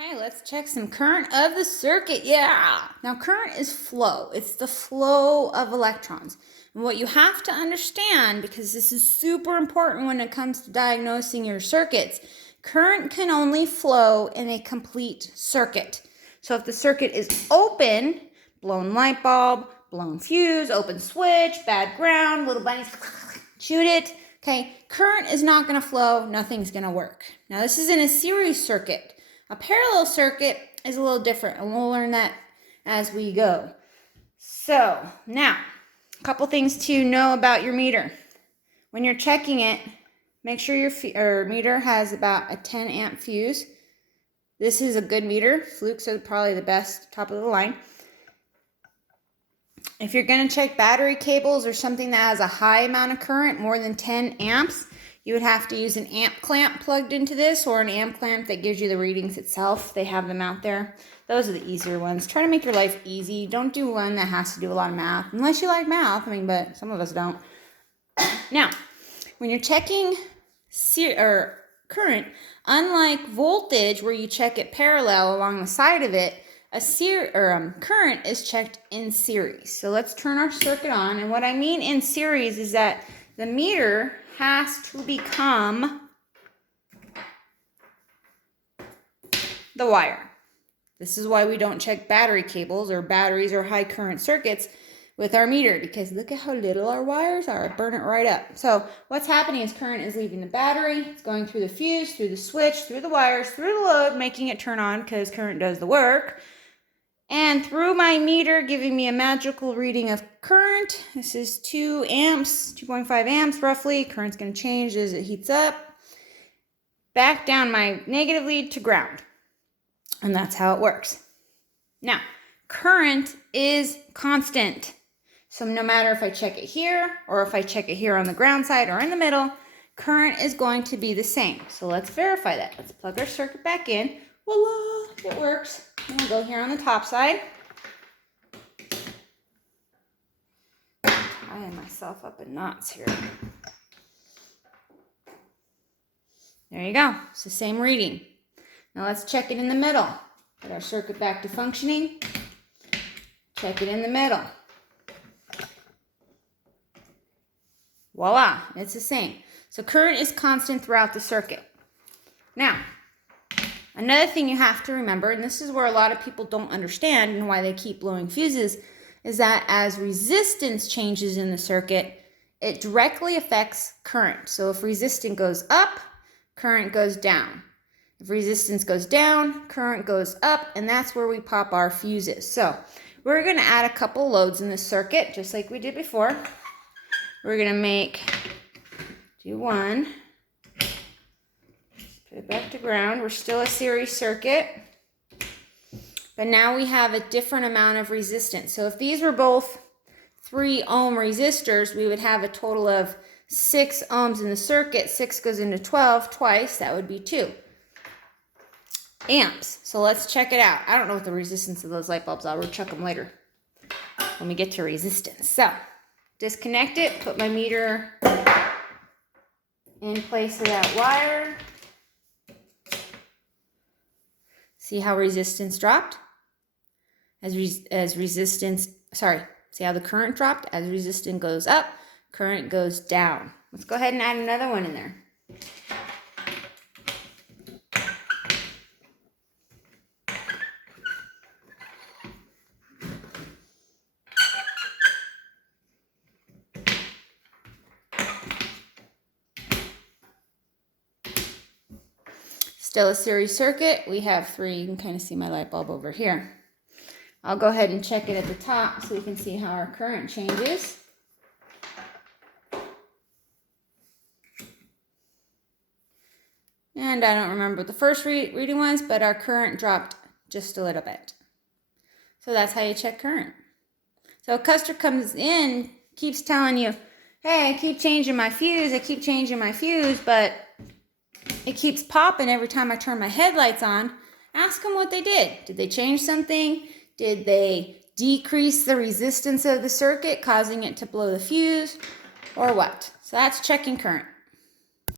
Okay, let's check some current of the circuit. Yeah. Now, current is flow. It's the flow of electrons. And what you have to understand, because this is super important when it comes to diagnosing your circuits, current can only flow in a complete circuit. So if the circuit is open, blown light bulb, blown fuse, open switch, bad ground, little bunnies, shoot it. Okay, current is not going to flow. Nothing's going to work. Now, this is in a series circuit. A parallel circuit is a little different, and we'll learn that as we go. So, now, a couple things to know about your meter. When you're checking it, make sure your meter has about a 10 amp fuse. This is a good meter. Flukes are probably the best, top of the line. If you're going to check battery cables or something that has a high amount of current, more than 10 amps, you would have to use an amp clamp plugged into this, or an amp clamp that gives you the readings itself. They have them out there. Those are the easier ones. Try to make your life easy. Don't do one that has to do a lot of math, unless you like math. But some of us don't. Now, when you're checking current, unlike voltage where you check it parallel along the side of it, current is checked in series. So let's turn our circuit on. And what I mean in series is that the meter has to become the wire. This is why we don't check battery cables or batteries or high current circuits with our meter, because look at how little our wires are. I burn it right up. So what's happening is current is leaving the battery. It's going through the fuse, through the switch, through the wires, through the load, making it turn on because current does the work. And through my meter, giving me a magical reading of current. This is 2 amps, 2.5 amps roughly. Current's going to change as it heats up. Back down my negative lead to ground. And that's how it works. Now, current is constant. So no matter if I check it here, or if I check it here on the ground side or in the middle, current is going to be the same. So let's verify that. Let's plug our circuit back in. Voila, it works. I'm going to go here on the top side. Tying myself up in knots here. There you go. It's the same reading. Now let's check it in the middle. Get our circuit back to functioning. Check it in the middle. Voila, it's the same. So current is constant throughout the circuit. Now, another thing you have to remember, and this is where a lot of people don't understand and why they keep blowing fuses, is that as resistance changes in the circuit, it directly affects current. So if resistance goes up, current goes down. If resistance goes down, current goes up, and that's where we pop our fuses. So we're going to add a couple loads in this circuit, just like we did before. We're going to do one. Put it back to ground. We're still a series circuit. But now we have a different amount of resistance. So if these were both 3 ohm resistors, we would have a total of 6 ohms in the circuit. 6 goes into 12 twice. That would be 2 amps. So let's check it out. I don't know what the resistance of those light bulbs are. We'll check them later when we get to resistance. So disconnect it. Put my meter in place of that wire. See how resistance dropped? See how the current dropped? As resistance goes up, current goes down. Let's go ahead and add another one in there. Still a series circuit. We have 3. You can kind of see my light bulb over here. I'll go ahead and check it at the top so we can see how our current changes. And I don't remember what the first reading was, but our current dropped just a little bit. So that's how you check current. So a customer comes in, keeps telling you, hey, I keep changing my fuse, but it keeps popping every time I turn my headlights on. Ask them what they did. Did they change something? Did they decrease the resistance of the circuit, causing it to blow the fuse, or what? So that's checking current.